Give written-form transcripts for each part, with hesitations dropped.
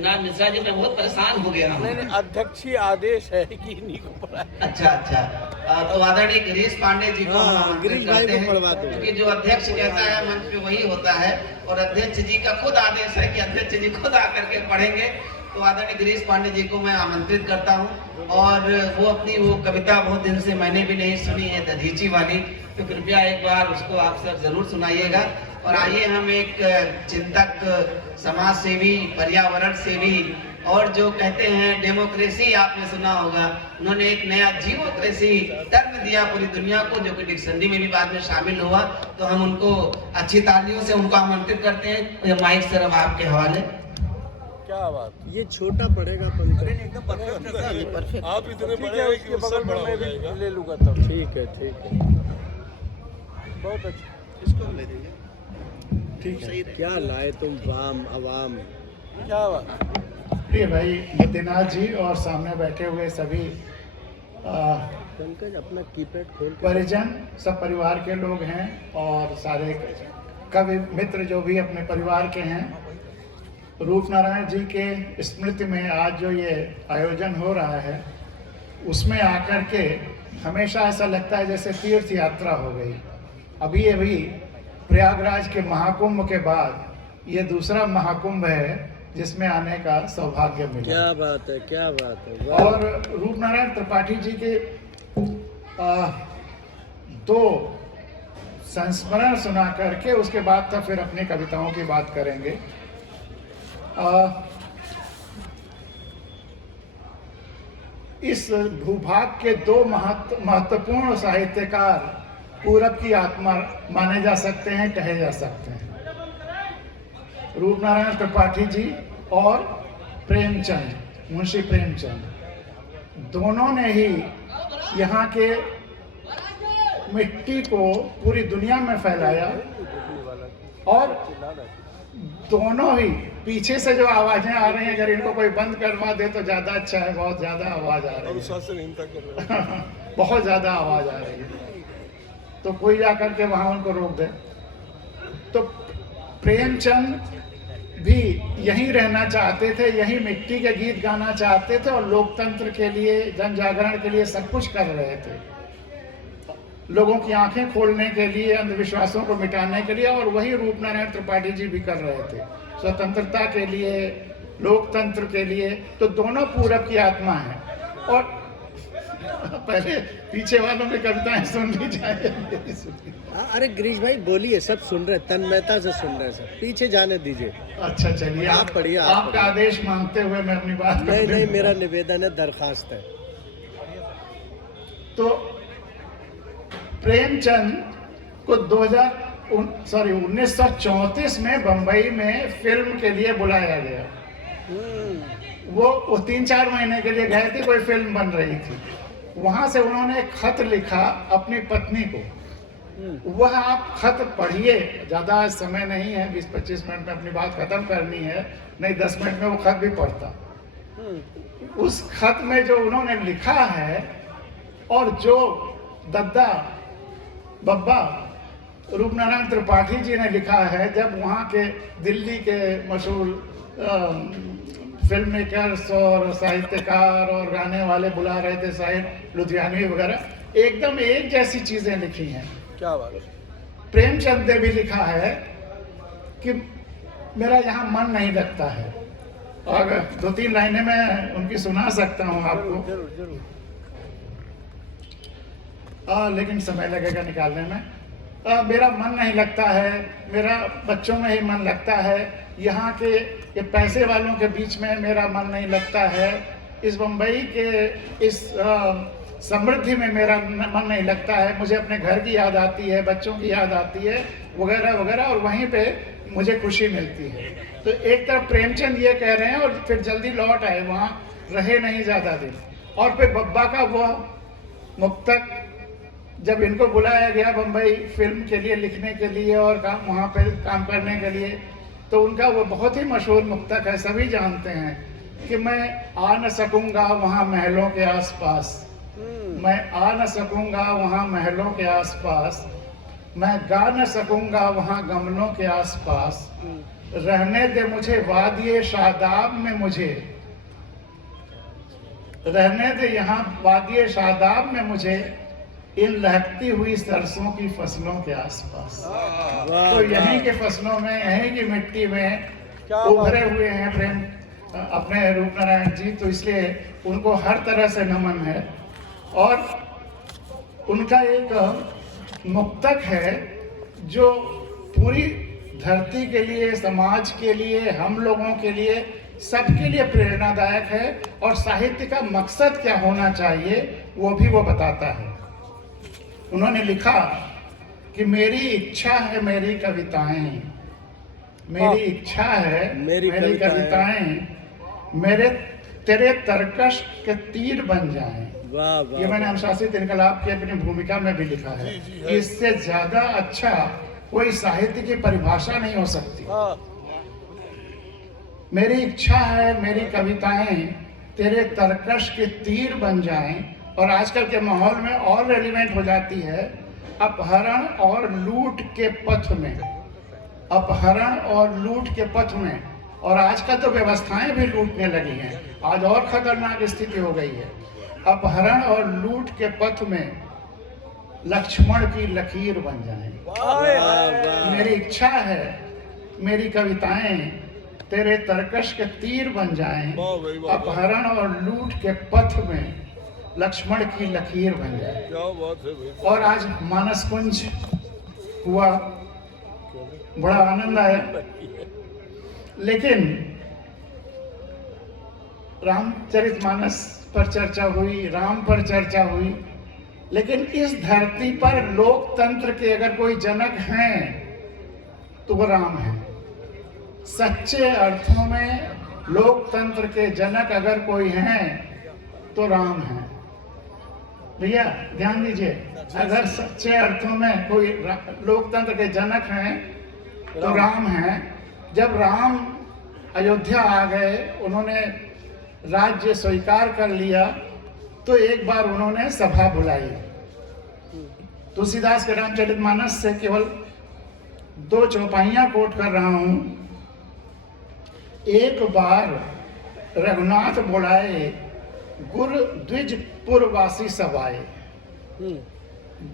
जनाब मिश्रा जी, मैं बहुत परेशान हो गया हूँ। नहीं, अध्यक्षीय आदेश है कि इन्हीं को पढ़ा। अच्छा, तो आदरणीय गिरीश पांडे जी को हम हाँ, आमंत्रित गिरीश भाई करते को हैं, पढ़वा दो। क्योंकि जो अध्यक्ष कहता है मंच पे वही होता है, और अध्यक्ष जी का खुद आदेश है कि अध्यक्ष जी खुद आकर के पढ़ेंगे। तो आदरणीय गिरीश पांडे जी को मैं आमंत्रित करता हूँ, और वो अपनी वो कविता बहुत दिन से मैंने भी नहीं सुनी है, दधीची वाली, तो कृपया एक बार उसको आप सब जरूर सुनाइएगा। और आइए हम एक चिंतक, समाज सेवी, पर्यावरण सेवी, और जो कहते हैं डेमोक्रेसी आपने सुना होगा, उन्होंने एक नया जीवोक्रेसी टर्म दिया पूरी दुनिया को, जो कि डिक्शनरी में भी बाद में शामिल हुआ। तो हम उनको अच्छी तालियों से उनको आमंत्रित करते हैं। माइक सर अब आपके हवाले। क्या बात, ये छोटा पड़ेगा एकदम परफेक्ट। आप इतने बड़े हैं कि बगल में मैं भी ले लूंगा तब। ठीक है बहुत अच्छा, इसको ले दीजिए। ठीक है, क्या लाए तुम वाम अवाम, क्या बात। प्रिय भाई मोतीनाथ जी और सामने बैठे हुए सभी पंकज अपना कीपैड खोल। परिजन, सब परिवार के लोग हैं, और सारे कवि मित्र जो भी अपने परिवार के हैं, रूपनारायण जी के स्मृति में आज जो ये आयोजन हो रहा है, उसमें आकर के हमेशा ऐसा लगता है जैसे तीर्थ यात्रा हो गई। अभी प्रयागराज के महाकुंभ के बाद ये दूसरा महाकुंभ है जिसमें आने का सौभाग्य मिला। क्या बात है, क्या बात है। और रूपनारायण त्रिपाठी जी के 2 संस्मरण सुना करके उसके बाद तब फिर अपनी कविताओं की बात करेंगे। इस भूभाग के 2 महत्वपूर्ण साहित्यकार पूरब की आत्मा माने जा सकते हैं, कहे जा सकते हैं, रूपनारायण त्रिपाठी जी और प्रेमचंद, मुंशी प्रेमचंद। दोनों ने ही यहाँ के मिट्टी को पूरी दुनिया में फैलाया, और दोनों ही पीछे से जो आवाजें आ रही हैं, अगर इनको कोई बंद करवा दे तो ज्यादा अच्छा है। बहुत ज्यादा आवाज आ रही है बहुत ज्यादा आवाज आ रही है, तो कोई जाकर के वहां उनको रोक दे। तो प्रेमचंद भी यहीं रहना चाहते थे, यहीं मिट्टी के गीत गाना चाहते थे, और लोकतंत्र के लिए, जन जागरण के लिए सब कुछ कर रहे थे, लोगों की आंखें खोलने के लिए, अंधविश्वासों को मिटाने के लिए। और वही रूपनारायण त्रिपाठी जी भी कर रहे थे, स्वतंत्रता के लिए, लोकतंत्र के लिए। तो दोनों पूरब की आत्मा है। और पहले पीछे वालों की कविताएं सुन ली जाए। अरे गिरीश भाई बोलिए, सब सुन रहे, तन्मयता से सुन रहे सब, पीछे जाने दीजिए। अच्छा चलिए, आप पढ़िए। आपका आदेश मांगते हुए मैं अपनी बात नहीं, मेरा निवेदन है, दरखास्त है। तो प्रेमचंद को 1934 में बंबई में फिल्म के लिए बुलाया गया। वो 3-4 महीने के लिए गए थे, कोई फिल्म बन रही थी। वहां से उन्होंने एक खत लिखा अपनी पत्नी को। वह आप खत पढ़िए, ज्यादा समय नहीं है, 20-25 मिनट में अपनी बात खत्म करनी है, नहीं 10 मिनट में वो खत भी पढ़ता। उस खत में जो उन्होंने लिखा है, और जो दद्दा बब्बा रूपनारायण त्रिपाठी जी ने लिखा है, जब वहाँ के दिल्ली के मशहूर फिल्म मेकर्स और साहित्यकार और गाने वाले बुला रहे थे, साहिब लुधियानवी वगैरह, एकदम एक जैसी चीजें लिखी हैं। क्या बात है। प्रेमचंद ने भी लिखा है कि मेरा यहाँ मन नहीं लगता है, और 2-3 लाइनें मैं उनकी सुना सकता हूँ आपको। जरूर। लेकिन समय लगेगा निकालने में। मेरा मन नहीं लगता है, मेरा बच्चों में ही मन लगता है, यहाँ के ये पैसे वालों के बीच में मेरा मन नहीं लगता है, इस बम्बई के इस समृद्धि में मेरा मन नहीं लगता है, मुझे अपने घर की याद आती है, बच्चों की याद आती है, वगैरह वगैरह, और वहीं पे मुझे खुशी मिलती है। तो एक तरफ प्रेमचंद ये कह रहे हैं, और फिर जल्दी लौट आए, वहाँ रहे नहीं ज़्यादा दिन। और फिर बब्बा का वो मुक्तक, जब इनको बुलाया गया बम्बई फिल्म के लिए, लिखने के लिए और वहाँ पे काम करने के लिए, तो उनका वो बहुत ही मशहूर मुक्तक है, सभी जानते हैं कि मैं आ न सकूंगा वहाँ महलों के आसपास, मैं आ न सकूंगा वहाँ महलों के आसपास, मैं गा न सकूंगा वहाँ गमलों के आसपास, रहने दे मुझे वादिये शादाब में, मुझे रहने दे यहाँ वादिये शादाब में मुझे, इन लहकती हुई सरसों की फसलों के आसपास। तो यहीं के फसलों में, यहीं की मिट्टी में उभरे हुए हैं प्रेम अपने रूप नारायण जी, तो इसलिए उनको हर तरह से नमन है। और उनका एक मुक्तक है जो पूरी धरती के लिए, समाज के लिए, हम लोगों के लिए, सबके लिए प्रेरणादायक है। और साहित्य का मकसद क्या होना चाहिए वो भी वो बताता है। उन्होंने लिखा कि मेरी इच्छा है मेरी कविताएं, मेरी इच्छा है मेरी कविताएं मेरे तेरे तरकश के तीर बन जाएं। ये मैंने अनुशासित इनकलाब की अपनी भूमिका में भी लिखा है। इससे ज्यादा अच्छा कोई साहित्य की परिभाषा नहीं हो सकती। मेरी इच्छा है मेरी कविताएं तेरे तरकश के तीर बन जाएं। और आजकल के माहौल में और रेलिवेंट हो जाती है, अपहरण और लूट के पथ में, अपहरण और लूट के पथ में। और आजकल तो व्यवस्थाएं भी लूटने लगी हैं, आज और खतरनाक स्थिति हो गई है। अपहरण और लूट के पथ में लक्ष्मण की लकीर बन जाएं। मेरी इच्छा है मेरी कविताएं तेरे तरकश के तीर बन जाएं। अपहरण और लूट के पथ में लक्ष्मण की लकीर बन जाए। क्या बात है भाई। और आज मानस कुंज हुआ, बड़ा आनंद आया। लेकिन रामचरितमानस पर चर्चा हुई, राम पर चर्चा हुई, लेकिन इस धरती पर लोकतंत्र के अगर कोई जनक हैं तो वो राम है। सच्चे अर्थों में लोकतंत्र के जनक अगर कोई हैं तो राम है। भैया ध्यान दीजिए, अगर सच्चे अर्थों में कोई लोकतंत्र के जनक हैं तो राम हैं। जब राम अयोध्या आ गए, उन्होंने राज्य स्वीकार कर लिया, तो एक बार उन्होंने सभा बुलाई। तुलसीदास के रामचरितमानस से केवल 2 चौपाइयां कोट कर रहा हूं। एक बार रघुनाथ बुलाए गुर द्विज पुरवासी सभाए,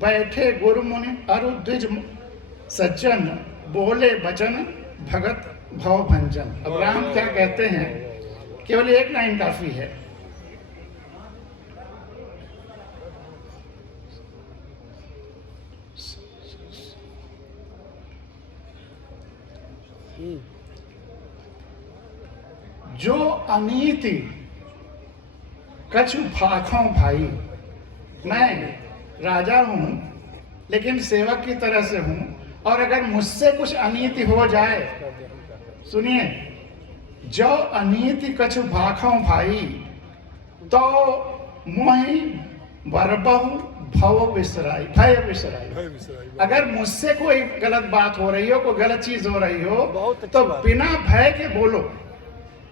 बैठे गुरु मुनि अरु द्विज सज्जन, बोले बचन भगत भव भंजन। अब राम क्या कहते हैं, केवल एक लाइन काफी है। जो अनीति कछु भाखों भाई, मैं राजा हूं लेकिन सेवक की तरह से हूं, और अगर मुझसे कुछ अनीति हो जाए, सुनिए, जो अनीति कछु भाखों भाई, तो मोहि बरबहु भव बिसराई, भय बिसराई। अगर मुझसे कोई गलत बात हो रही हो, कोई गलत चीज हो रही हो, तो बिना भय के बोलो।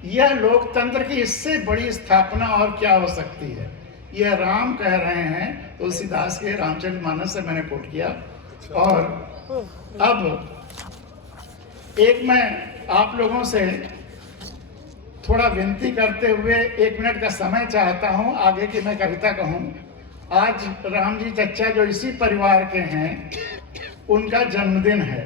यह लोकतंत्र की इससे बड़ी स्थापना और क्या हो सकती है। यह राम कह रहे हैं, तुलसीदास के रामचरितमानस से मैंने कोट किया। और अब एक मैं आप लोगों से थोड़ा विनती करते हुए 1 मिनट का समय चाहता हूं, आगे की मैं कविता कहूं। आज राम जी चच्चा जो इसी परिवार के हैं, उनका जन्मदिन है,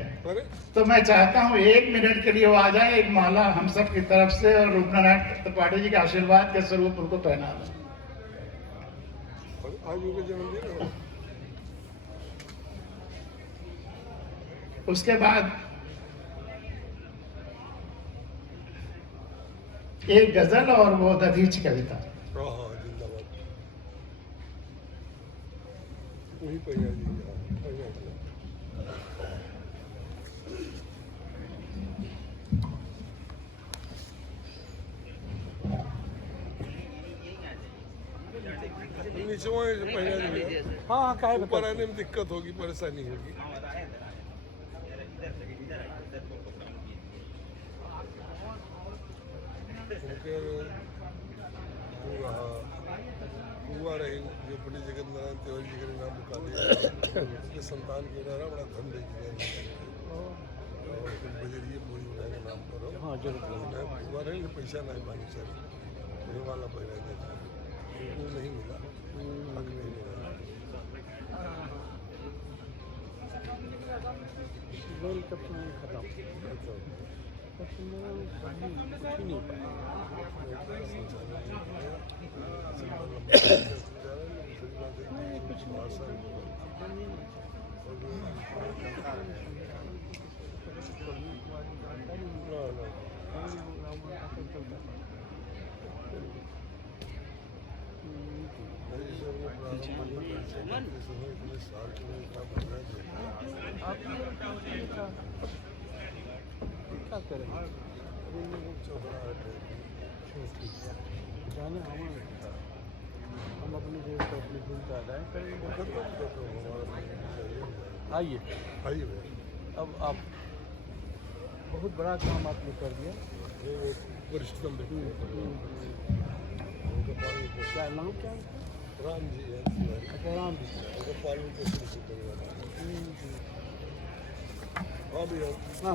तो मैं चाहता हूं 1 मिनट के लिए वो आ जाए, एक माला हम सब की तरफ से और रूपनारायण त्रिपाठी जी के आशीर्वाद के स्वरूप उनको पहना दें। उसके बाद एक गजल और वो दधीच कविता। हाँ हाँ, ऊपर आने में दिक्कत होगी, परेशानी होगी। हुआ रही जो बड़ी जगत नारायण तिवारी जी का नाम मुका दिया, उसके संतान के द्वारा बड़ा धन दे दिया। बजरिए पूरी बनाए के नाम करो। हाँ जरूर तुम्हारे लिए पैसा नहीं मांगे सर, ये वाला पैसा देता नहीं मिला, हक नहीं मिला। वर्ल्ड कप में खत्म कुछ नहीं पाया। कुछ भाषा क्या करें जाने हम अपनी देश को अपनी भूल का अदाएँ करेंगे। आइए आइए अब आप बहुत बड़ा काम आपने कर दिया। वरिष्ठ क्या नाम क्या है? राम जी है। अच्छा राम जी पालन पोषण से हाँ भैया हाँ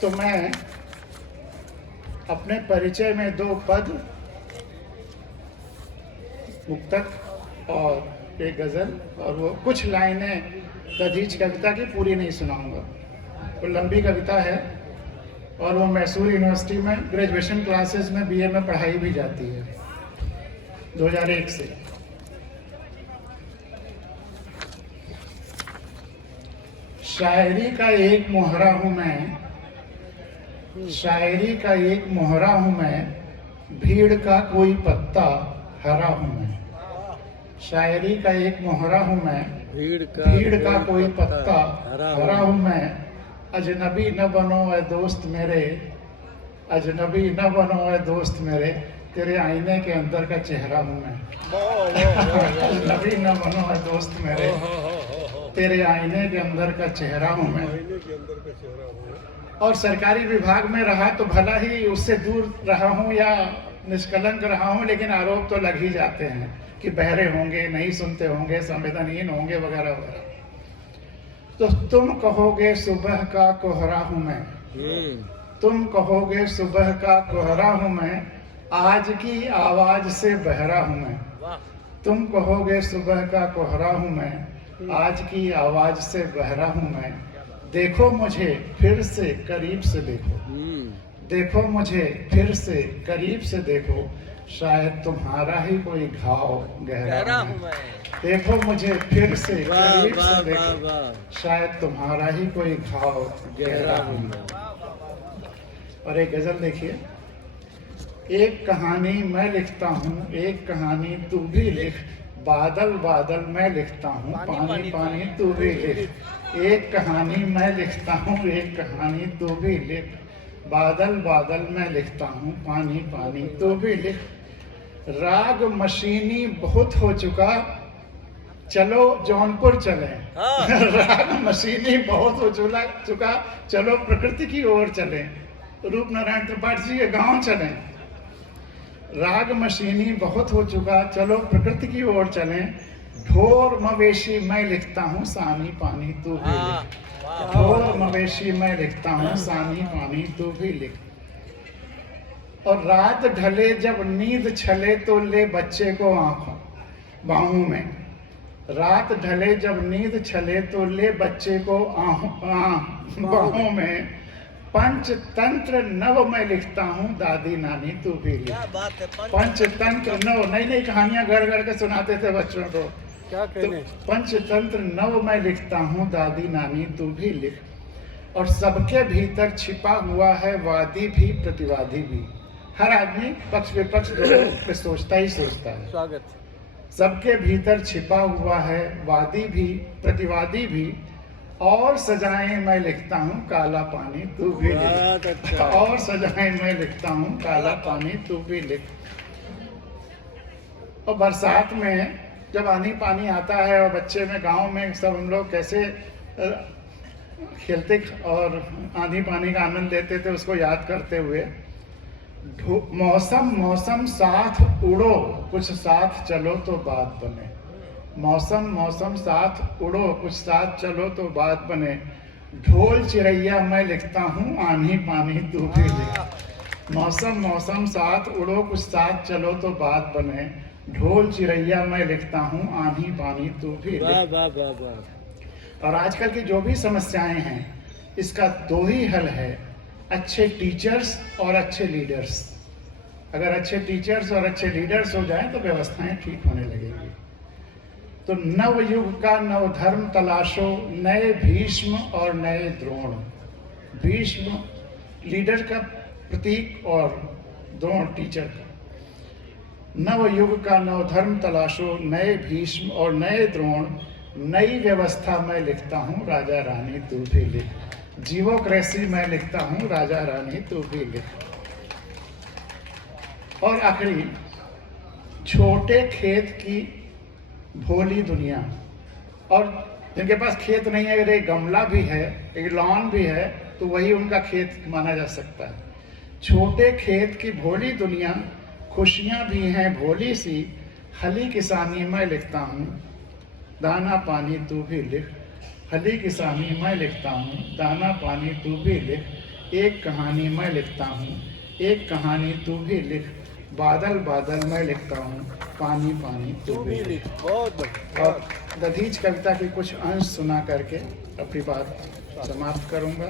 तो मैं अपने परिचय में 2 पद, मुक्तक और एक गज़ल और वो कुछ लाइनें दधीच कविता की पूरी नहीं सुनाऊंगा। वो लंबी कविता है और वो मैसूर यूनिवर्सिटी में ग्रेजुएशन क्लासेस में बीए में पढ़ाई भी जाती है 2001 से। शायरी का एक मोहरा हूँ मैं, शायरी का एक मोहरा हूँ मैं, भीड़ का कोई पत्ता हरा हूँ मैं। शायरी का एक मोहरा हूँ मैं, भीड़ का कोई पत्ता हरा हूँ मैं। अजनबी न बनो ऐ दोस्त मेरे, अजनबी न बनो ऐ दोस्त मेरे, तेरे आईने के अंदर का चेहरा हूँ मैं। अजनबी न बनो ऐ दोस्त मेरे, तेरे आईने के अंदर का चेहरा हूँ मैं। और सरकारी विभाग में रहा तो भला ही उससे दूर रहा हूँ या निष्कलंक रहा हूँ, लेकिन आरोप तो लग ही जाते हैं कि बहरे होंगे, नहीं सुनते होंगे, संवेदनहीन होंगे वगैरह वगैरह। तो तुम कहोगे सुबह का कोहरा हूँ मैं, तुम कहोगे सुबह का कोहरा हूँ मैं, आज की आवाज से बहरा हूँ मैं। तुम कहोगे सुबह का कोहरा हूँ मैं, आज की आवाज से बहरा हूँ मैं। देखो मुझे फिर से करीब से देखो, देखो मुझे फिर से करीब से देखो, शायद तुम्हारा ही कोई घाव गहरा हूँ मैं। देखो मुझे फिर से करीब से देखो, शायद तुम्हारा ही कोई घाव गहरा हूँ मैं। और एक गजल देखिए। एक कहानी मैं लिखता हूँ, एक कहानी तू भी लिख, बादल बादल मैं लिखता हूँ, पानी पानी तू भी लिख। एक कहानी मैं लिखता हूँ, एक कहानी तू भी लिख, बादल बादल मैं लिखता हूँ, पानी पानी तू भी लिख। राग मशीनी बहुत हो चुका, चलो जौनपुर चलें। राग मशीनी बहुत हो चुका, चलो प्रकृति की ओर चलें, रूप नारायण त्रिपाठी जी के गांव चलें। राग मशीनी बहुत हो चुका, चलो प्रकृति की ओर चलें। ढोर मवेशी मैं लिखता हूँ, सानी पानी तू भी लिख। ढोर मवेशी मैं लिखता हूँ, सानी पानी तू भी लिख। और रात ढले जब नींद छले, तो ले बच्चे को आंखों बाहों में। रात ढले जब नींद छले, तो ले बच्चे को बाहों में। पंचतंत्र नव मैं लिखता हूँ, दादी नानी तू भी लिख। पंचतंत्र नव, नई नई कहानियां गढ़ गढ़ के सुनाते थे बच्चों को। क्या कहने? तो पंचतंत्र नव मैं लिखता हूँ, दादी नानी तू भी लिख। और सबके भीतर छिपा हुआ है वादी भी प्रतिवादी भी। हर आदमी पक्ष विपक्ष दोनों पे सोचता ही सोचता है। स्वागत। सबके भीतर छिपा हुआ है वादी भी प्रतिवादी भी। और सजाएं मैं लिखता हूँ, काला पानी तू भी लिख। अच्छा। और सजाएं मैं लिखता हूँ, काला पानी तू भी लिख। और बरसात में जब आनी पानी आता है और बच्चे में गांव में सब हम लोग कैसे खेलते और आंधी पानी का आनंद लेते थे, उसको याद करते हुए मौसम मौसम साथ उड़ो, कुछ साथ चलो तो बात बने। मौसम मौसम साथ उड़ो, कुछ साथ चलो तो बात बने। ढोल चिरैया मैं लिखता हूँ, आंधी पानी तू भी लिख। मौसम मौसम साथ उड़ो, कुछ साथ चलो तो बात बने। ढोल चिरैया मैं लिखता हूँ, आंधी पानी तू भी लिख। वाह वाह वाह वाह। और आजकल की जो भी समस्याएं हैं, इसका दो ही हल है, अच्छे टीचर्स और अच्छे लीडर्स। अगर अच्छे टीचर्स और अच्छे लीडर्स हो जाएं तो व्यवस्थाएं ठीक होने लगेंगी। तो नव युग का नव धर्म तलाशो, नए भीष्म और नए द्रोण। भीष्म लीडर का प्रतीक और द्रोण टीचर का। नव युग का नव धर्म तलाशो, नए भीष्म और नए द्रोण। नई व्यवस्था मैं लिखता हूँ, राजा रानी तू भी लिख। जीवोक्रेसी मैं लिखता हूँ, राजा रानी तू भी लिख। और आखिरी, छोटे खेत की भोली दुनिया। और जिनके पास खेत नहीं है, अगर एक गमला भी है, एक लॉन भी है, तो वही उनका खेत माना जा सकता है। छोटे खेत की भोली दुनिया, खुशियाँ भी हैं भोली सी। हली किसानी मैं लिखता हूँ, दाना पानी तू भी लिख। हली किसानी मैं लिखता हूँ, दाना पानी तू भी लिख। एक कहानी मैं लिखता हूँ, एक कहानी तू भी लिख। बादल बादल मैं लिखता हूँ, पानी पानी तू भी लिख। बहुत बढ़िया। और दधीच कविता के कुछ अंश सुना करके अपनी बात समाप्त करूँगा।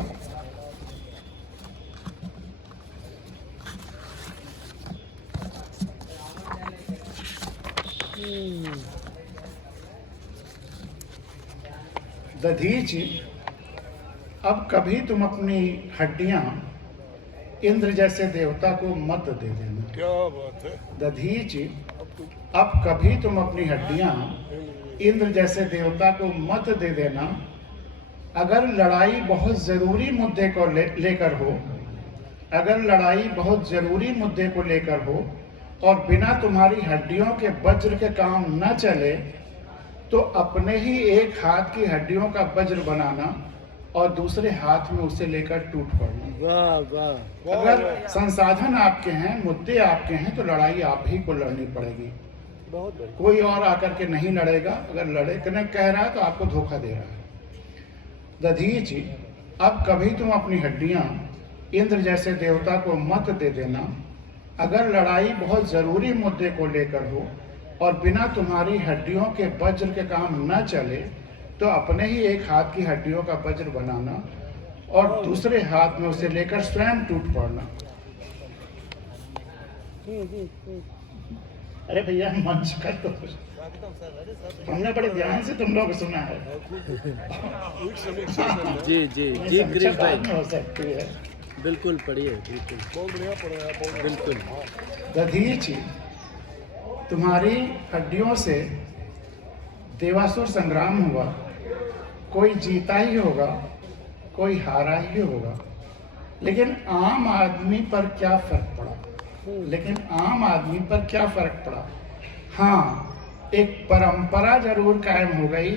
दधीच, अब कभी तुम अपनी हड्डियां इंद्र जैसे देवता को मत दे देना। क्या बात है। दधीच, अब कभी तुम अपनी हड्डियां इंद्र जैसे देवता को मत दे देना। अगर लड़ाई बहुत जरूरी मुद्दे को लेकर हो, अगर लड़ाई बहुत जरूरी मुद्दे को लेकर हो और बिना तुम्हारी हड्डियों के वज्र के काम न चले, तो अपने ही एक हाथ की हड्डियों का वज्र बनाना और दूसरे हाथ में उसे लेकर टूट पड़ना। वाह वाह। अगर संसाधन आपके हैं, मुद्दे आपके हैं, तो लड़ाई आप ही को लड़नी पड़ेगी। बहुत बढ़िया। कोई और आकर के नहीं लड़ेगा। अगर लड़ने कह रहा है तो आपको धोखा दे रहा है। दधीच, अब कभी तुम अपनी हड्डियां इंद्र जैसे देवता को मत दे देना। अगर लड़ाई बहुत जरूरी मुद्दे को लेकर हो और बिना तुम्हारी हड्डियों के वज्र के काम न चले, तो अपने ही एक हाथ की हड्डियों का वज्र बनाना और दूसरे हाथ में उसे लेकर स्वयं टूट पड़ना। अरे भैया मंच कर तो, हमने बड़े ध्यान से तुम लोग सुना है। जी जी जी गिरीश भाई, हो सकती है। बिल्कुल पढ़िए, बिल्कुल बहुत बढ़िया पढ़ा, बिल्कुल। दधीच, तुम्हारी हड्डियों से देवासुर संग्राम हुआ। कोई जीता ही होगा, कोई हारा ही होगा। लेकिन आम आदमी पर क्या फर्क पड़ा? लेकिन आम आदमी पर क्या फर्क पड़ा? हाँ, एक परंपरा जरूर कायम हो गई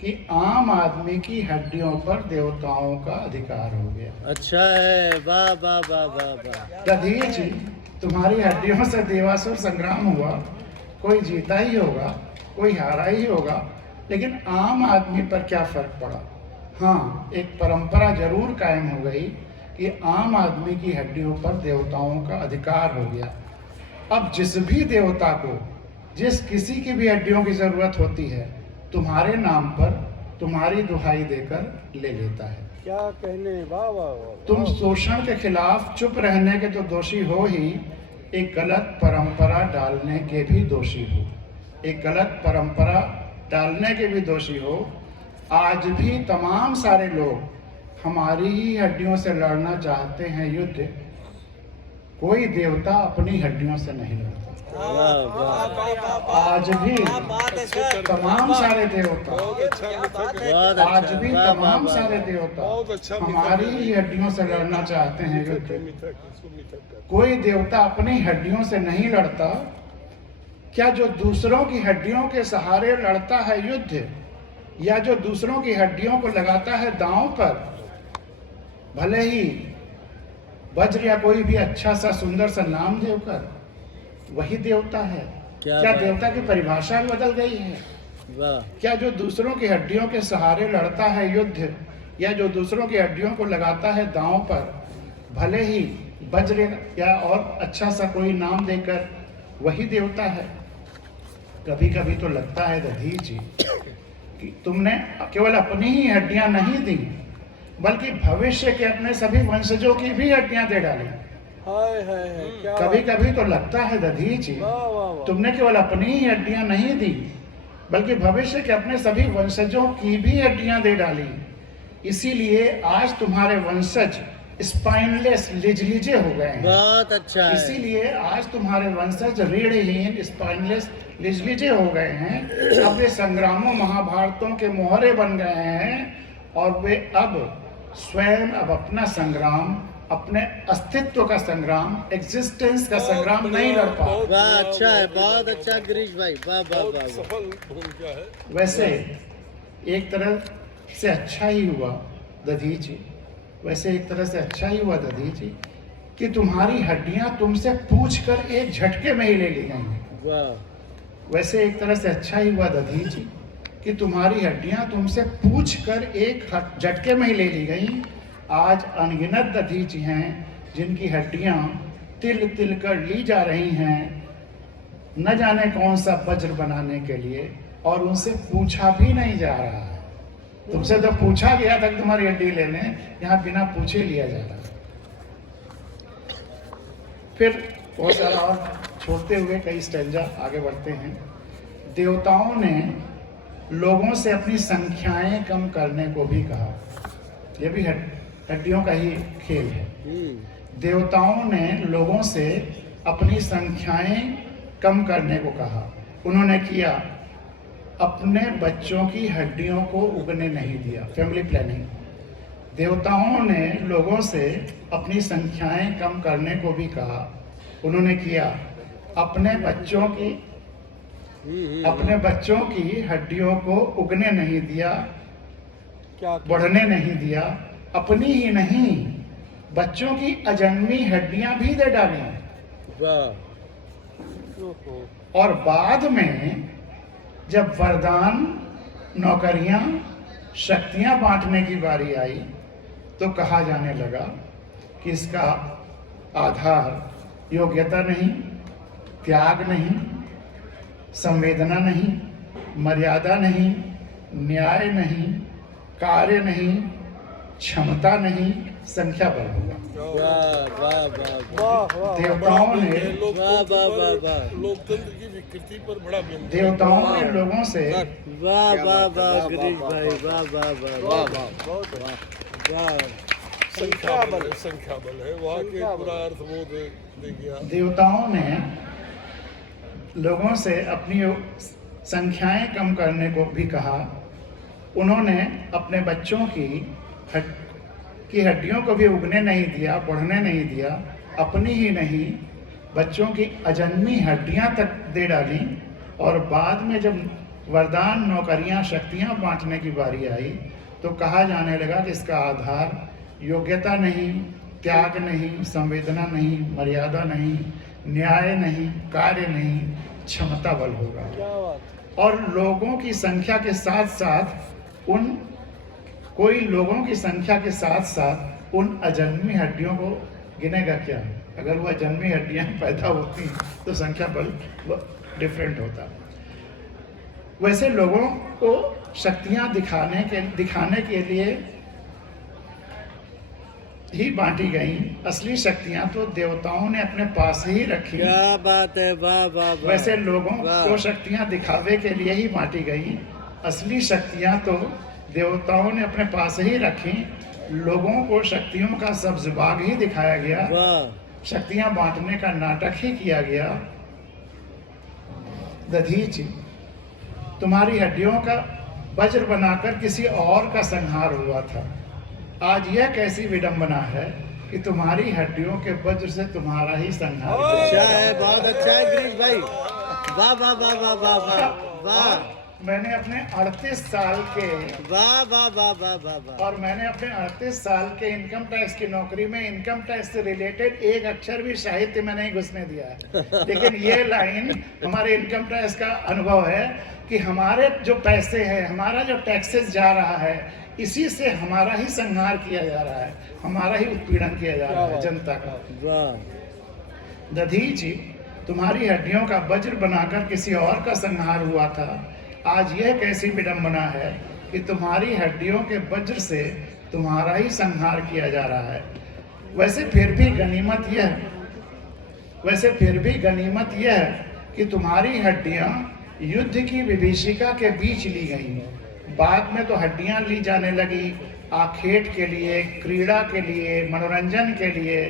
कि आम आदमी की हड्डियों पर देवताओं का अधिकार हो गया। अच्छा है, वाह वाह वाह वाह वाह। दधीच, तुम्हारी हड्डियों से देवासुर संग्राम हुआ। कोई जीता ही होगा, कोई हारा ही होगा। लेकिन आम आदमी पर क्या फर्क पड़ा? हाँ, एक परंपरा जरूर कायम हो गई कि आम आदमी की हड्डियों पर देवताओं का अधिकार हो गया। अब जिस भी देवता को जिस किसी की भी हड्डियों की जरूरत होती है, तुम्हारे नाम पर तुम्हारी दुहाई देकर ले लेता है। क्या कहने, वाह वाह वाह। तुम शोषण के खिलाफ चुप रहने के तो दोषी हो ही, एक गलत परंपरा डालने के भी दोषी हो। एक गलत परंपरा डालने के भी दोषी हो। आज भी तमाम सारे लोग हमारी ही हड्डियों से लड़ना चाहते हैं युद्ध। कोई देवता अपनी हड्डियों से नहीं लड़ता। आज भी तमाम सारे देवता, आज भी तमाम सारे देवता हमारी ही हड्डियों से लड़ना चाहते हैं युद्ध। कोई देवता अपनी हड्डियों से नहीं लड़ता। क्या जो दूसरों की हड्डियों के सहारे लड़ता है युद्ध, या जो दूसरों की हड्डियों को लगाता है दांव पर, भले ही वज्र या कोई भी अच्छा सा सुंदर सा नाम देकर वही देवता है। क्या देवता की परिभाषा भी बदल गई है? क्या जो दूसरों की हड्डियों के सहारे लड़ता है युद्ध, या जो दूसरों की हड्डियों को लगाता है दांव पर, भले ही वज्र या और अच्छा सा कोई नाम देकर वही देवता है? कभी कभी तो लगता है दधीच जी कि तुमने केवल अपनी ही हड्डियां नहीं दी, बल्कि भविष्य के अपने सभी वंशजों की भी हड्डियां दे डाली। कभी कभी तो लगता है दधीच जी तुमने केवल अपनी ही हड्डियां नहीं दी, बल्कि भविष्य के अपने सभी वंशजों की भी हड्डियां दे डाली। इसीलिए आज तुम्हारे वंशज स्पाइनलेस लिजलीजे हो गए हैं। बहुत अच्छा है। इसीलिए आज तुम्हारे वंशज रीढ़हीन स्पाइनलेस लिजलीजे हो गए हैं। अब वे संग्रामों महाभारतों के मोहरे बन गए हैं, और वे अब स्वयं अब अपना संग्राम, अपने अस्तित्व का संग्राम, एग्जिस्टेंस का संग्राम नहीं लड़ पा। वाह, अच्छा है, बहुत अच्छा गिरीश भाई, वाह वाह वाह। सफल भूमिका है। वैसे एक तरह से अच्छा ही हुआ दधीच जी, वैसे एक तरह से अच्छा ही हुआ दधीच जी कि तुम्हारी हड्डियां तुमसे पूछकर एक झटके में ही ले ली गई। वाह। वैसे एक तरह से अच्छा ही हुआ दधीच जी कि तुम्हारी हड्डियां तुमसे पूछकर एक झटके में ही ले ली गई। आज अनगिनत दधीच हैं जिनकी हड्डियां तिल तिल कर ली जा रही हैं, न जाने कौन सा वज्र बनाने के लिए, और उनसे पूछा भी नहीं जा रहा है। तुमसे तो पूछा गया था कि तुम्हारी हड्डी लेने, यहाँ बिना पूछे लिया जा रहा है। फिर बहुत सारा और छोड़ते हुए कई स्टेंजा आगे बढ़ते हैं। देवताओं ने लोगों से अपनी संख्याएं कम करने को भी कहा। यह भी हड्डियों का ही खेल है। देवताओं ने लोगों से अपनी संख्याएं कम करने को कहा। उन्होंने किया, अपने बच्चों की हड्डियों को उगने नहीं दिया। Family planning. देवताओं ने लोगों से अपनी संख्याएं कम करने को भी कहा। उन्होंने किया, अपने बच्चों की हड्डियों को उगने नहीं दिया, बढ़ने नहीं दिया। अपनी ही नहीं, बच्चों की अजन्मी हड्डियां भी दे डाली। और बाद में जब वरदान, नौकरियां, शक्तियां बांटने की बारी आई, तो कहा जाने लगा कि इसका आधार योग्यता नहीं, त्याग नहीं, संवेदना नहीं, मर्यादा नहीं, न्याय नहीं, कार्य नहीं, क्षमता नहीं, संख्या बल होगा। देवताओं ने लोकतंत्र की विकृति पर बड़ा देवताओं ने लोगों से वाह वाह वाह गिरीश भाई, वाह वाह वाह वाह वाह। संख्या बल है, वहाँ के पूरा अर्थ वो दे गया। देवताओं ने लोगों से अपनी संख्याएं कम करने को भी कहा। उन्होंने अपने बच्चों की हड्डियों को भी उगने नहीं दिया, बढ़ने नहीं दिया। अपनी ही नहीं, बच्चों की अजन्मी हड्डियां तक दे डाली। और बाद में जब वरदान, नौकरियां, शक्तियां बांटने की बारी आई, तो कहा जाने लगा कि इसका आधार योग्यता नहीं, त्याग नहीं, संवेदना नहीं, मर्यादा नहीं, न्याय नहीं, कार्य नहीं, क्षमता बल होगा। और लोगों की संख्या के साथ साथ उन अजन्मी हड्डियों को गिनेगा क्या? अगर वो अजन्मी हड्डियां पैदा होती तो संख्या बल डिफरेंट होता। वैसे लोगों को शक्तियां दिखाने के लिए ही बांटी गई। असली शक्तियां तो देवताओं ने अपने पास ही रखी। क्या बात है, वाह वाह वाह। वैसे लोगों को शक्तियां दिखावे के लिए ही बांटी गई। असली शक्तियां तो देवताओं ने अपने पास ही रखी। लोगों को शक्तियों का सब्ज बाग ही दिखाया गया। शक्तियां बांटने का नाटक ही किया गया। दधीच, तुम्हारी हड्डियों का वज्र बनाकर किसी और का संहार हुआ था। आज यह कैसी विडंबना है कि तुम्हारी हड्डियों के वज्र से तुम्हारा ही संहार। अच्छा है, बहुत अच्छा है गिरीश भाई, वाह वाह वाह वाह वाह वाह। मैंने अपने 38 साल के वाह वाह वाह वाह वाह वाह। और मैंने अपने 38 साल के इनकम टैक्स की नौकरी में इनकम टैक्स से रिलेटेड एक अक्षर भी साहित्य में नहीं घुसने दिया है। लेकिन ये लाइन हमारे इनकम टैक्स का अनुभव है कि हमारे जो पैसे हैं, हमारा जो टैक्सेस जा रहा है, इसी से हमारा ही संहार किया जा रहा है, हमारा ही उत्पीड़न किया जा रहा है जनता का। वाह। दधीच, तुम्हारी हड्डियों का वज्र बनाकर किसी और का संहार हुआ था। आज यह कैसी विडंबना है कि तुम्हारी हड्डियों के वज्र से तुम्हारा ही संहार किया जा रहा है। वैसे फिर भी गनीमत यह है कि तुम्हारी हड्डियां युद्ध की विभीषिका के बीच ली गई। बाद में तो हड्डियां ली जाने लगी आखेट के लिए, क्रीड़ा के लिए, मनोरंजन के लिए,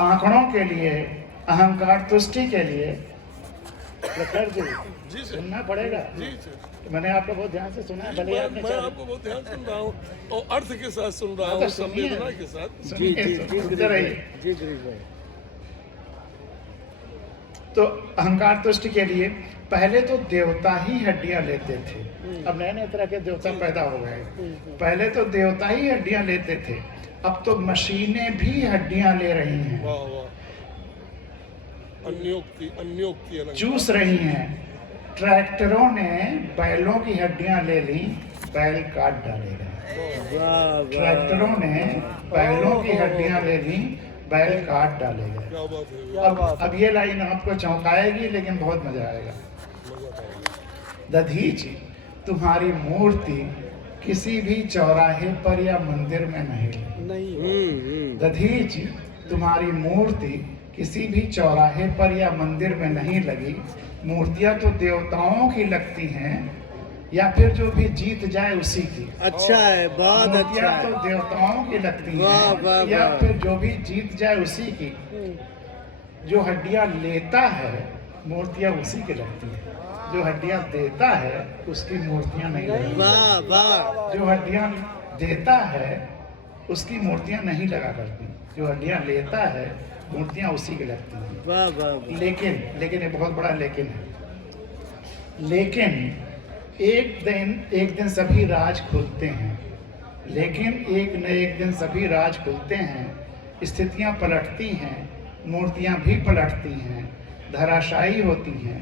आंकड़ों के लिए, अहंकार तुष्टि के लिए। प्रखर जी सुनना पड़ेगा। तो मैंने आपको बहुत ध्यान से सुना है, भले आपने मैं आपको बहुत ध्यान सुन रहा हूँ और अर्थ के साथ सुन रहा हूँ, संवेदना के साथ। जी जी इधर आइए। जी गिरीश भाई। तो अहंकार तुष्टि के लिए पहले तो देवता ही हड्डियां लेते थे। अब नए नए तरह के देवता पैदा हो गए। पहले तो देवता ही हड्डियां लेते थे, अब तो मशीनें भी हड्डियां ले रही हैं। वाह वाह, अन्योक्ति चूस रही हैं। ट्रैक्टरों ने बैलों की हड्डियां ले ली, बैल काट डाले गए। ट्रैक्टरों ने बैलों की हड्डियां ले ली, बैल काट डाले गए। क्या बात है। अब ये लाइन आपको चौंकाएगी, लेकिन बहुत मजा आएगा। दधीच, तुम्हारी मूर्ति किसी भी चौराहे पर या मंदिर में नहीं। दधीच, तुम्हारी मूर्ति किसी भी चौराहे पर या मंदिर में नहीं लगी। मूर्तियां तो देवताओं की लगती हैं या फिर जो भी जीत जाए उसी की। अच्छा है, बहुत अच्छा मूर्तियां है। तो देवताओं की लगती वाह, हैं वाह, या वाह। फिर जो भी जीत जाए उसी की। जो हड्डियां लेता है मूर्तियां उसी की लगती है, जो हड्डियां देता है उसकी मूर्तियां नहीं लगती। वाह वाह। जो हड्डियां देता है उसकी मूर्तियां नहीं लगा करती, जो हड्डियां लेता है मूर्तियां उसी की लगती हैं। वाह वाह। लेकिन ये बहुत बड़ा लेकिन है। लेकिन एक दिन सभी राज खुलते हैं। लेकिन एक न एक दिन सभी राज खुलते हैं। स्थितियां पलटती हैं, मूर्तियां भी पलटती हैं, धराशायी होती हैं,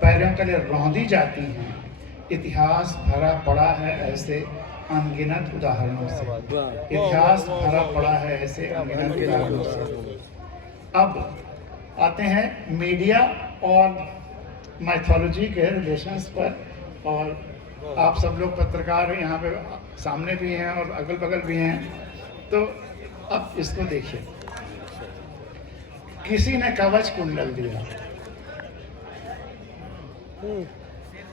पैरों तले रौंदी जाती हैं। इतिहास भरा पड़ा है ऐसे अनगिनत उदाहरणों से। इतिहास भरा पड़ा है ऐसे अनगिनत उदाहरणों से। अब आते हैं मीडिया और माइथोलॉजी के रिलेशंस पर। और आप सब लोग पत्रकार यहाँ पे सामने भी हैं और अगल बगल भी हैं, तो अब इसको देखिए। किसी ने कवच कुंडल दिया,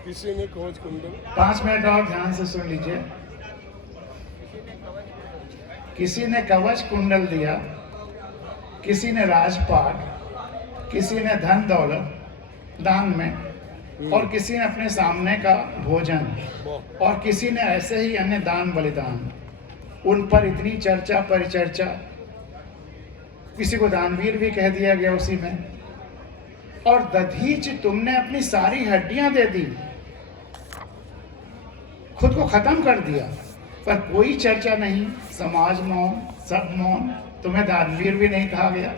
किसी ने कवच कुंडल। 5 मिनट और ध्यान से सुन लीजिए। किसी ने कवच कुंडल दिया, किसी ने राजपाट, किसी ने धन दौलत दान में, और किसी ने अपने सामने का भोजन, और किसी ने ऐसे ही अन्य दान बलिदान। उन पर इतनी चर्चा परिचर्चा, किसी को दानवीर भी कह दिया गया उसी में। और दधीच, तुमने अपनी सारी हड्डियां दे दी, खुद को खत्म कर दिया, पर कोई चर्चा नहीं, समाज मौन, सब मौन। तुम्हें दानवीर भी नहीं कहा गया।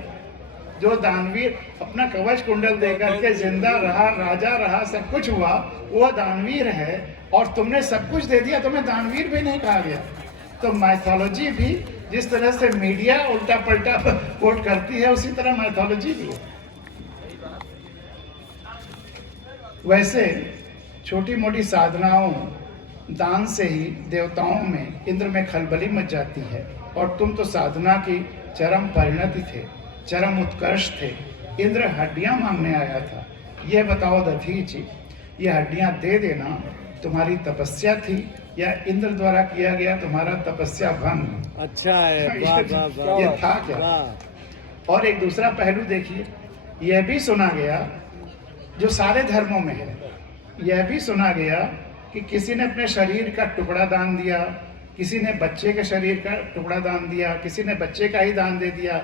जो दानवीर अपना कवच कुंडल देकर के जिंदा रहा, राजा रहा, सब कुछ हुआ, वो दानवीर है, और तुमने सब कुछ दे दिया, तुम्हें दानवीर भी नहीं कहा गया। तो माइथोलॉजी भी जिस तरह से मीडिया उल्टा पलटा कोट करती है, उसी तरह माइथोलॉजी भी है। वैसे छोटी मोटी साधनाओं दान से ही देवताओं में, इंद्र में खलबली मच जाती है। और तुम तो साधना की चरम परिणति थे, चरम उत्कर्ष थे। इंद्र हड्डियां मांगने आया था। यह बताओ दधीच, ये हड्डियां दे देना तुम्हारी तपस्या थी या इंद्र द्वारा किया गया तुम्हारा तपस्या भंग? अच्छा है, वाह वाह वाह। ये था क्या? और एक दूसरा पहलू देखिए, यह भी सुना गया, जो सारे धर्मों में है, यह भी सुना गया कि किसी ने अपने शरीर का टुकड़ा दान दिया, किसी ने बच्चे के शरीर का टुकड़ा दान दिया, किसी ने बच्चे का ही दान दे दिया,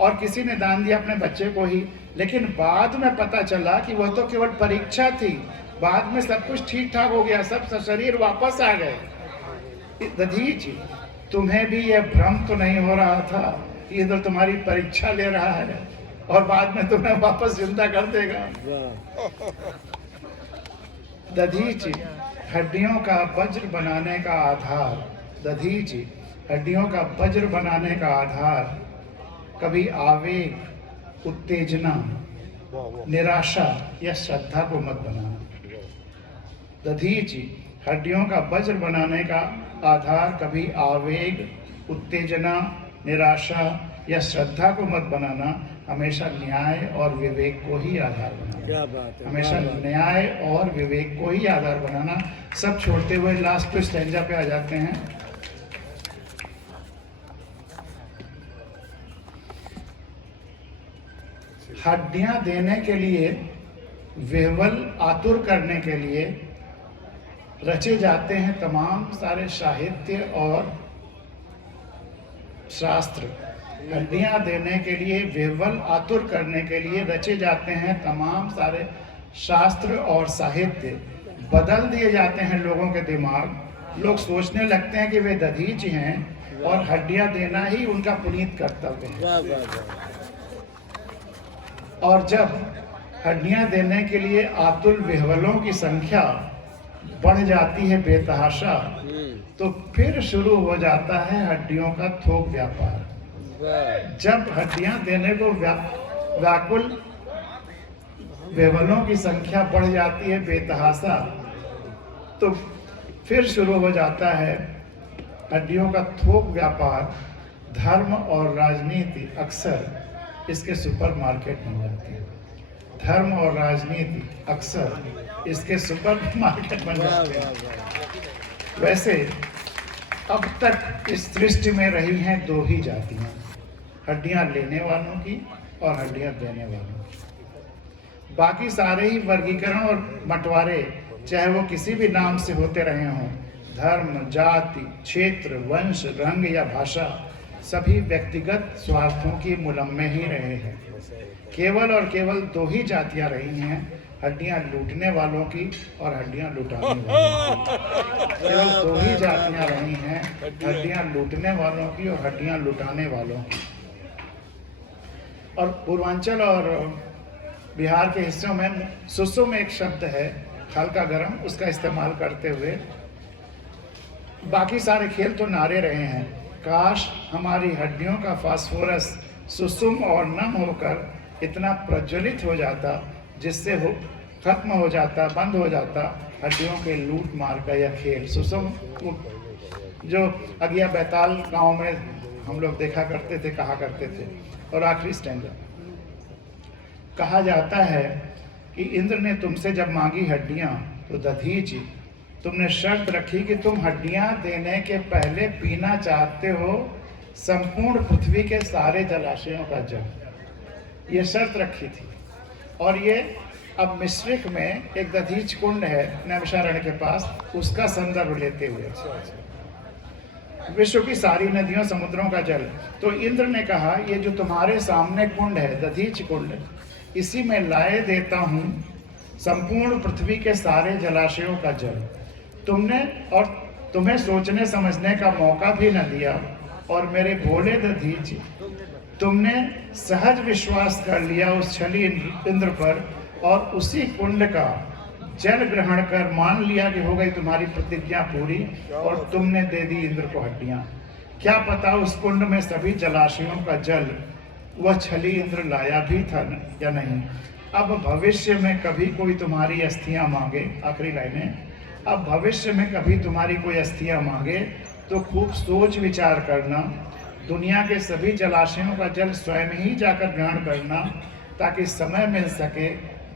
और किसी ने दान दिया अपने बच्चे को ही। लेकिन बाद में पता चला कि वह तो केवल परीक्षा थी, बाद में सब कुछ ठीक ठाक हो गया, सब शरीर वापस आ गए। दधीच, तुम्हें भी यह भ्रम तो नहीं हो रहा था कि इंद्र तुम्हारी परीक्षा ले रहा है और बाद में तुम्हें वापस जिंदा कर देगा? दधीच, हड्डियों का वज्र बनाने का आधार, दधीच, हड्डियों का वज्र बनाने का आधार कभी आवेग, उत्तेजना, निराशा या श्रद्धा को मत बनाना। दधीच, हड्डियों का वज्र बनाने का आधार कभी आवेग, उत्तेजना, निराशा या श्रद्धा को मत बनाना। हमेशा न्याय और विवेक को ही आधार बनाना। क्या बात है, हमेशा न्याय और विवेक को ही आधार बनाना। सब छोड़ते हुए लास्ट पे स्टैंजा पे आ जाते हैं। हड्डियां देने के लिए, वेवल आतुर करने के लिए रचे जाते हैं तमाम सारे साहित्य और शास्त्र। हड्डियां देने के लिए, वेवल आतुर करने के लिए रचे जाते हैं तमाम सारे शास्त्र और साहित्य। बदल दिए जाते हैं लोगों के दिमाग। लोग सोचने लगते हैं कि वे दधीच हैं और हड्डियां देना ही उनका पुनीत कर्तव्य है। वाह वाह वाह। और जब हड्डियां देने के लिए आतुल विह्वलों की संख्या बढ़ जाती है बेतहाशा, तो फिर शुरू हो जाता है हड्डियों का थोक व्यापार। जब हड्डियां देने को व्याकुल विह्वलों की संख्या बढ़ जाती है बेतहाशा, तो फिर शुरू हो जाता है हड्डियों का थोक व्यापार। धर्म और राजनीति अक्सर इसके सुपरमार्केट बन जाती है। धर्म और राजनीति अक्सर इसके सुपरमार्केट बन जाते हैं। वैसे अब तक इस सृष्टि में रही हैं दो ही जातियां, हड्डियां लेने वालों की और हड्डियां देने वालों की। बाकी सारे ही वर्गीकरण और बंटवारे, चाहे वो किसी भी नाम से होते रहे हों, धर्म, जाति, क्षेत्र, वंश, रंग या भाषा, सभी व्यक्तिगत स्वार्थों की मुलम्मे ही रहे हैं। केवल और केवल दो ही जातियां रही हैं, हड्डियां लूटने वालों की और हड्डियां लुटाने वालों की। केवल दो ही जातियां रही हैं, हड्डियां लूटने वालों की और हड्डियां लुटाने वालों की। और पूर्वांचल और बिहार के हिस्सों में सुसु में एक शब्द है हल्का गर्म, उसका इस्तेमाल करते हुए बाकी सारे खेल तो नारे रहे हैं। काश हमारी हड्डियों का फास्फोरस सुसुम और नम होकर इतना प्रज्वलित हो जाता जिससे हो खत्म हो जाता, बंद हो जाता हड्डियों के लूट मार का यह खेल। सुसुम जो अगिया बैताल गांव में हम लोग देखा करते थे, कहा करते थे। और आखिरी स्टैंडा, कहा जाता है कि इंद्र ने तुमसे जब मांगी हड्डियां तो दधीच, तुमने शर्त रखी कि तुम हड्डियां देने के पहले पीना चाहते हो संपूर्ण पृथ्वी के सारे जलाशयों का जल। ये शर्त रखी थी। और ये अब मिश्रिक में एक दधीच कुंड है नैमिषारण्य के पास, उसका संदर्भ लेते हुए विश्व की सारी नदियों समुद्रों का जल। तो इंद्र ने कहा ये जो तुम्हारे सामने कुंड है, दधीच कुंड, इसी में लाए देता हूँ संपूर्ण पृथ्वी के सारे जलाशयों का जल। तुमने और तुम्हें सोचने समझने का मौका भी न दिया और मेरे भोले दधीच, तुमने सहज विश्वास कर लिया उस छली इंद्र पर और उसी कुंड का जल ग्रहण कर मान लिया कि हो गई तुम्हारी प्रतिज्ञा पूरी और तुमने दे दी इंद्र को हड्डियां। क्या पता उस कुंड में सभी जलाशयों का जल वह छली इंद्र लाया भी था या नहीं। अब भविष्य में कभी कोई तुम्हारी अस्थियां मांगे, आखिरी लाइनें, अब भविष्य में कभी तुम्हारी कोई अस्थियां मांगे तो खूब सोच विचार करना, दुनिया के सभी जलाशयों का जल स्वयं ही जाकर ग्रहण करना ताकि समय मिल सके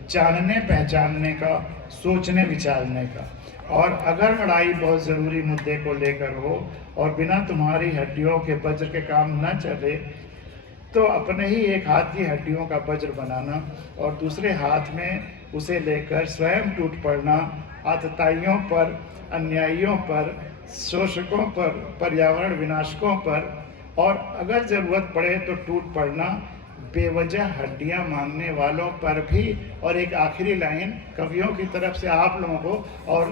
जानने पहचानने का, सोचने विचारने का। और अगर लड़ाई बहुत ज़रूरी मुद्दे को लेकर हो और बिना तुम्हारी हड्डियों के वज्र के काम न चले तो अपने ही एक हाथ की हड्डियों का वज्र बनाना और दूसरे हाथ में उसे लेकर स्वयं टूट पड़ना आतताइयों पर, अन्यायियों पर, शोषकों पर, पर्यावरण विनाशकों पर, और अगर ज़रूरत पड़े तो टूट पड़ना बेवजह हड्डियां मांगने वालों पर भी। और एक आखिरी लाइन कवियों की तरफ से आप लोगों को, और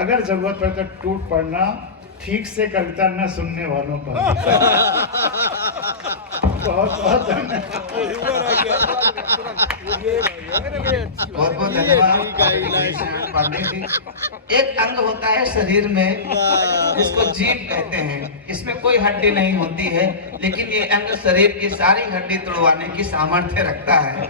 अगर जरूरत पड़े तो टूट पड़ना, ठीक से कविता न सुनने वालों पर। बहुत बहुत धन्यवाद। बहुत बहुत धन्यवाद पांडे जी। एक अंग होता है शरीर में जिसको जीभ कहते हैं, इसमें कोई हड्डी नहीं होती है, लेकिन ये अंग शरीर की सारी हड्डी तोड़वाने की सामर्थ्य रखता है।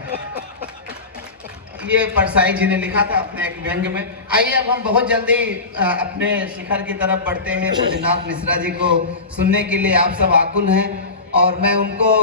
ये परसाई जी ने लिखा था अपने एक व्यंग में। आइए अब हम बहुत जल्दी अपने शिखर की तरफ बढ़ते हैं। भोलेनाथ मिश्रा जी को सुनने के लिए आप सब आकुल हैं और मैं उनको